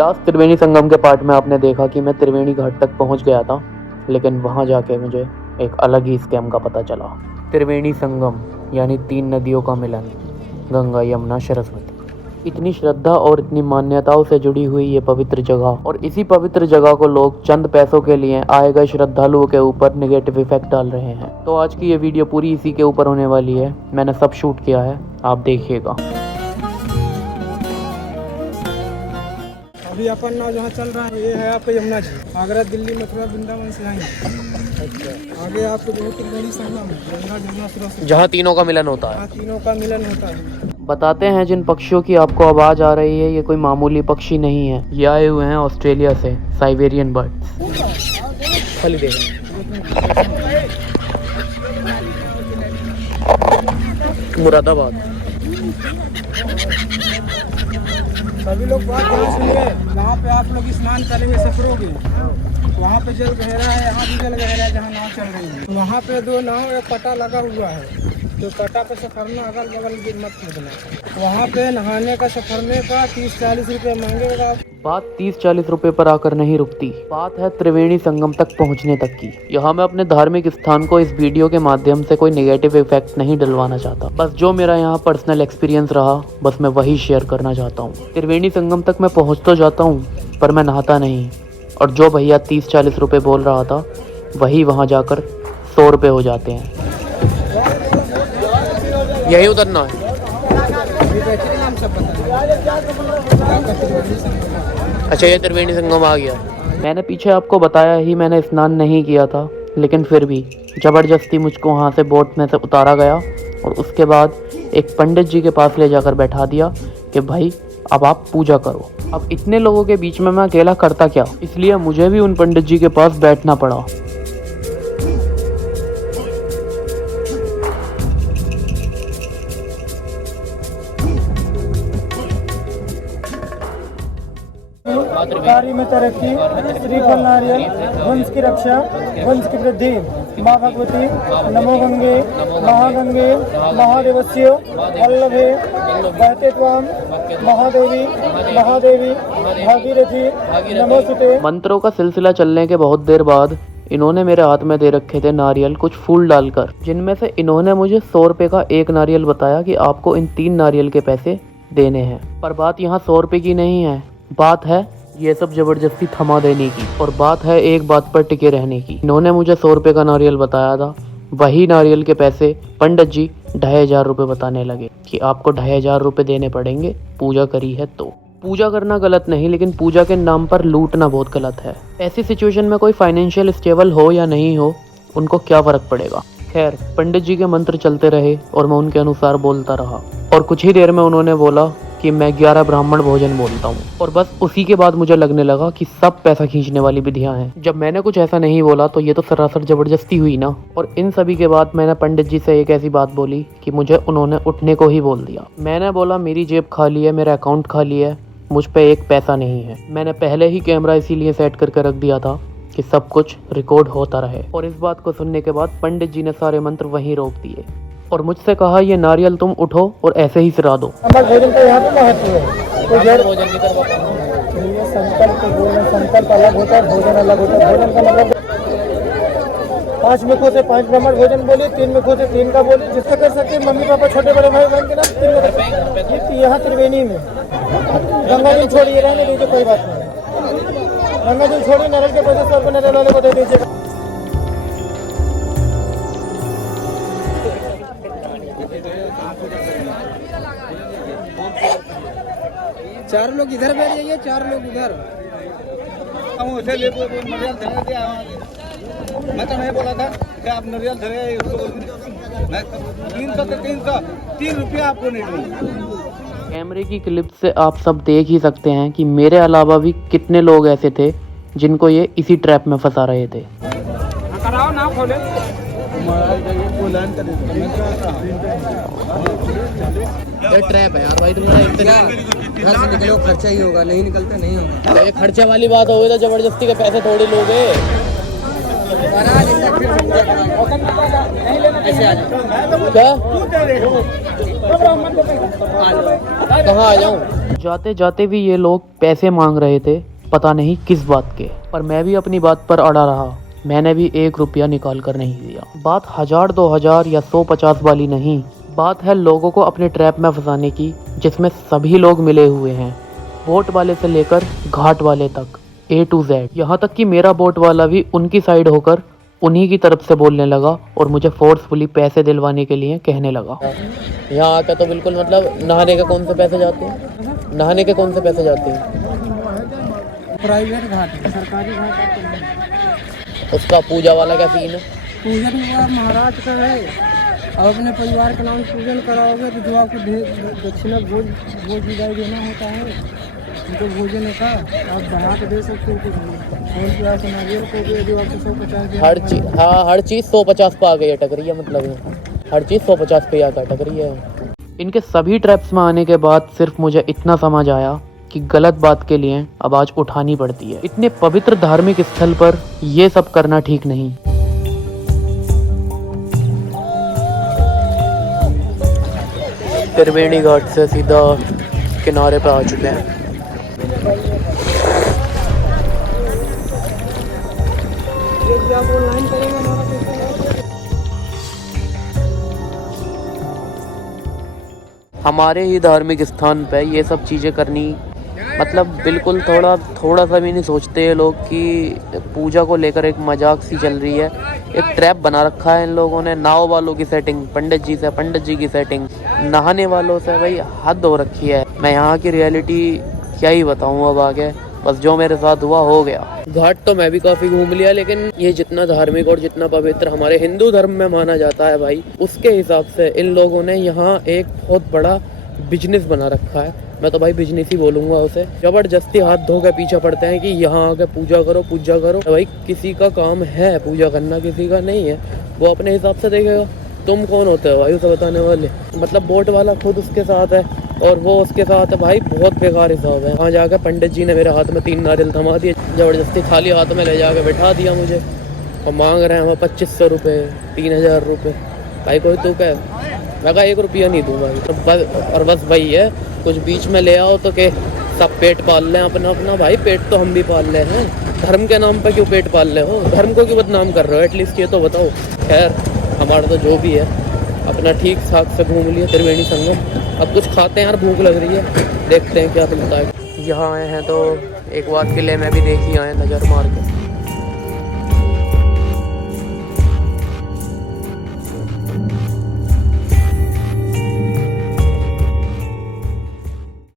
Last Triveni Sangam के part में आपने देखा कि मैं त्रिवेणी घाट तक पहुंच गया था, लेकिन वहां जाके मुझे एक अलग ही स्कैम का पता चला। त्रिवेणी संगम यानी 3 नदियों का मिलन, गंगा यमुना सरस्वती। इतनी श्रद्धा और इतनी मान्यताओं से जुड़ी हुई ये पवित्र जगह, और इसी पवित्र जगह को लोग चंद पैसों के लिए आए गए श्रद्धालुओं के ऊपर नेगेटिव इफेक्ट डाल रहे हैं। तो आज की ये वीडियो पूरी इसी के ऊपर होने वाली है। मैंने सब शूट किया है, आप देखिएगा। अभी अपन नाव जहाँ चल रहा है ये है आपका यमुना जी, आगरा दिल्ली मथुरा वृंदावन से आएंगे। आगे आपको बहुत बड़ी संगम है गंगा जमुना सरस्वती, जहाँ तीनों का मिलन होता है। तीनों का मिलन होता है। बताते हैं जिन पक्षियों की आपको आवाज़ आ रही है, ये कोई मामूली पक्षी नहीं है। ये आए हुए हैं ऑस्ट्रेलिया से, साइबेरियन बर्ड्स। खाली देखें, मुरादाबाद। सभी लोग बात ध्यान सुनिए। जहाँ पे आप लोग स्नान करेंगे सफरोगे, वहाँ पे जल गहरा है, यहाँ भी जल गहरा है जहाँ नाव चल रही है। वहाँ पे 2 नाव एक पटा लगा हुआ है, तो पटा पे सफरना अगल बगल भी मत कूदना। वहाँ पे नहाने का सफरने का 30-40 रुपये मांगेगा। बात 30-40 रुपए पर आकर नहीं रुकती, बात है त्रिवेणी संगम तक पहुंचने तक की। यहाँ मैं अपने धार्मिक स्थान को इस वीडियो के माध्यम से कोई नेगेटिव इफेक्ट नहीं डलवाना चाहता। बस जो मेरा यहाँ पर्सनल एक्सपीरियंस रहा, बस मैं वही शेयर करना चाहता हूँ। त्रिवेणी संगम तक मैं पहुँच तो जाता हूँ, पर मैं नहाता नहीं। और जो भैया 30-40 रुपये बोल रहा था, वही वहाँ जाकर 100 रुपये हो जाते हैं। यही उतरना है। अच्छा, ये त्रिवेणी संगम आ गया। मैंने पीछे आपको बताया ही मैंने स्नान नहीं किया था, लेकिन फिर भी ज़बरदस्ती मुझको वहाँ से बोट में से उतारा गया और उसके बाद एक पंडित जी के पास ले जाकर बैठा दिया कि भाई अब आप पूजा करो। अब इतने लोगों के बीच में मैं अकेला करता क्या, इसलिए मुझे भी उन पंडित जी के पास बैठना पड़ा। कार्य में तरक्की, श्रीफल नारियल, वंश की रक्षा, वंश की वृद्धि, माँ भगवती, नमो गंगे, महागंगे, महादेवस्य, वल्लभे, बहते त्वाम, महादेवी, महादेवी, भागीरथी, नमोस्तुते। मंत्रों का सिलसिला चलने के बहुत देर बाद इन्होंने मेरे हाथ में दे रखे थे नारियल, कुछ फूल डालकर, जिनमें से इन्होंने मुझे 100 रुपये का एक नारियल बताया कि आपको इन 3 नारियल के पैसे देने हैं। पर बात यहाँ 100 रुपये की नहीं है, बात है ये सब जबरदस्ती थमा देने की, और बात है एक बात पर टिके रहने की। इन्होंने मुझे 100 रुपये का नारियल बताया था, वही नारियल के पैसे पंडित जी 2500 रुपये बताने लगे कि आपको 2500 रुपये देने पड़ेंगे, पूजा करी है तो। पूजा करना गलत नहीं, लेकिन पूजा के नाम पर लूटना बहुत गलत है। ऐसी सिचुएशन में कोई फाइनेंशियल स्टेबल हो या नहीं हो, उनको क्या फ़र्क पड़ेगा। खैर, पंडित जी के मंत्र चलते रहे और मैं उनके अनुसार बोलता रहा, और कुछ ही देर में उन्होंने बोला कि मैं 11 ब्राह्मण भोजन बोलता हूँ, और बस उसी के बाद मुझे लगने लगा कि सब पैसा खींचने वाली विधियाँ हैं। जब मैंने कुछ ऐसा नहीं बोला तो ये तो सरासर जबरदस्ती हुई ना। और इन सभी के बाद मैंने पंडित जी से एक ऐसी बात बोली कि मुझे उन्होंने उठने को ही बोल दिया। मैंने बोला मेरी जेब खाली है, मेरा अकाउंट खाली है, मुझ पर एक पैसा नहीं है। मैंने पहले ही कैमरा इसीलिए सेट करके रख दिया था कि सब कुछ रिकॉर्ड होता रहे। और इस बात को सुनने के बाद पंडित जी ने सारे मंत्र वहीं रोक दिए और मुझसे कहा ये नारियल तुम उठो और ऐसे ही सिरा दो। भोजन का यहाँ पे महत्व है। तो संकल्प अलग होता है, भोजन अलग होता है। भोजन का मतलब 5 मुखों से 5 ब्राह्मण भोजन बोले, 3 मुखों से 3 का बोले, जिससे कर सकते मम्मी पापा छोटे बड़े भाई बहन के नाम 3 का। यहाँ त्रिवेणी में गंगा जल छोड़िए, रहने दीजिए, कोई बात नहीं। गंगा जल छोड़िए, नारियल के पैसे 100 रुपये नारियल वाले को दे दीजिएगा। चार लोग इधर बैठ जाइए, 4 लोग उधर। मैं तो नहीं बोला था कि आप नारियल धरे, 300 से 3 रुपया आपको नहीं दूंगा। कैमरे की क्लिप से आप सब देख ही सकते हैं कि मेरे अलावा भी कितने लोग ऐसे थे जिनको ये इसी ट्रैप में फंसा रहे थे। कराओ ना खोले। ये ट्रैप है यार भाई, तुम्हारा इतना घर से निकलो खर्चा ही होगा, नहीं निकलते नहीं होगा। ये खर्चे वाली बात हो गई तो जबरदस्ती के पैसे थोड़ी लोगे। ऐसे आ जाओ। क्या कहाँ आ जाऊँ? जाते जाते भी ये लोग पैसे मांग रहे थे, पता नहीं किस बात के, पर मैं भी अपनी बात पर अड़ा रहा। मैंने भी 1 रुपया निकाल कर नहीं दिया। बात 1000, 2000 या 150 वाली नहीं, बात है लोगों को अपने ट्रैप में फंसाने की, जिसमें सभी लोग मिले हुए हैं, बोट वाले से लेकर घाट वाले तक, A to Z। यहाँ तक कि मेरा बोट वाला भी उनकी साइड होकर उन्हीं की तरफ से बोलने लगा और मुझे फोर्सफुली पैसे दिलवाने के लिए कहने लगा। यहाँ आकर तो बिल्कुल मतलब नहाने के कौन से पैसे जाते हैं? नहाने के कौन से पैसे जाते हैं? प्राइवेट घाट है, सरकारी घाट है। उसका पूजा वाला क्या सीन है? पूजन हुआ महाराज का है, अब अपने परिवार के नाम पूजन कराओगे तो जो आपको दक्षिणा भोज विदाई देना होता है, उनको भोजन का आप बढ़ा के दे सकते हो कुछ भी। नारियल को भी यदि आपको 150 हर चीज, हाँ हर चीज़ 150 पे आ गई अटक रही है, मतलब हर चीज़ 150 पे आकर अटक रही है। इनके सभी ट्रैप्स में आने के बाद सिर्फ मुझे इतना समझ आया कि गलत बात के लिए आवाज़ उठानी पड़ती है। इतने पवित्र धार्मिक स्थल पर ये सब करना ठीक नहीं। त्रिवेणी घाट से सीधा किनारे पे आ चुके हैं। आप ऑनलाइन करेंगे हमारा पैसा। हमारे ही धार्मिक स्थान पे ये सब चीज़ें करनी, मतलब बिल्कुल थोड़ा सा भी नहीं सोचते ये लोग कि पूजा को लेकर एक मजाक सी चल रही है। एक ट्रैप बना रखा है इन लोगों ने। नाव वालों की सेटिंग पंडित जी से, पंडित जी की सेटिंग नहाने वालों से, भाई हद हो रखी है। मैं यहाँ की रियलिटी क्या ही बताऊँ अब आगे, बस जो मेरे साथ हुआ हो गया। घाट तो मैं भी काफ़ी घूम लिया, लेकिन ये जितना धार्मिक और जितना पवित्र हमारे हिंदू धर्म में माना जाता है भाई, उसके हिसाब से इन लोगों ने यहाँ एक बहुत बड़ा बिजनेस बना रखा है। मैं तो भाई बिजनेस ही बोलूँगा उसे। ज़बरदस्ती हाथ धो के पीछे पड़ते हैं कि यहाँ आके पूजा करो पूजा करो। भाई किसी का काम है पूजा करना, किसी का नहीं है, वो अपने हिसाब से देखेगा। तुम कौन होते हो भाई उसे बताने वाले? मतलब बोट वाला खुद उसके साथ है और वो उसके साथ है। भाई बहुत बेकार हिसाब है। वहाँ जाकर पंडित जी ने मेरे हाथ में 3 नारियल थमा दिए, ज़बरदस्ती खाली हाथ में ले जाकर बैठा दिया मुझे, और मांग रहे हैं हमें 2500 रुपये, 3000 रुपये। भाई कोई तू क्या? मैं कहा 1 रुपया नहीं दूंगा। तो बस, और बस भाई है कुछ बीच में ले आओ तो के सब पेट पाल लें अपना अपना। भाई पेट तो हम भी पाल रहे हैं, धर्म के नाम पर क्यों पेट पाल रहे हो? धर्म को क्यों बदनाम कर रहे हो? एटलीस्ट ये तो बताओ। खैर हमारा तो जो भी है अपना ठीक ठाक से घूम लिया त्रिवेणी संगम। अब कुछ खाते हैं यार, भूख लग रही है, देखते हैं क्या मिलता है। यहाँ आए हैं तो एक बात के लिए मैं भी देख ही आए नज़र मार के।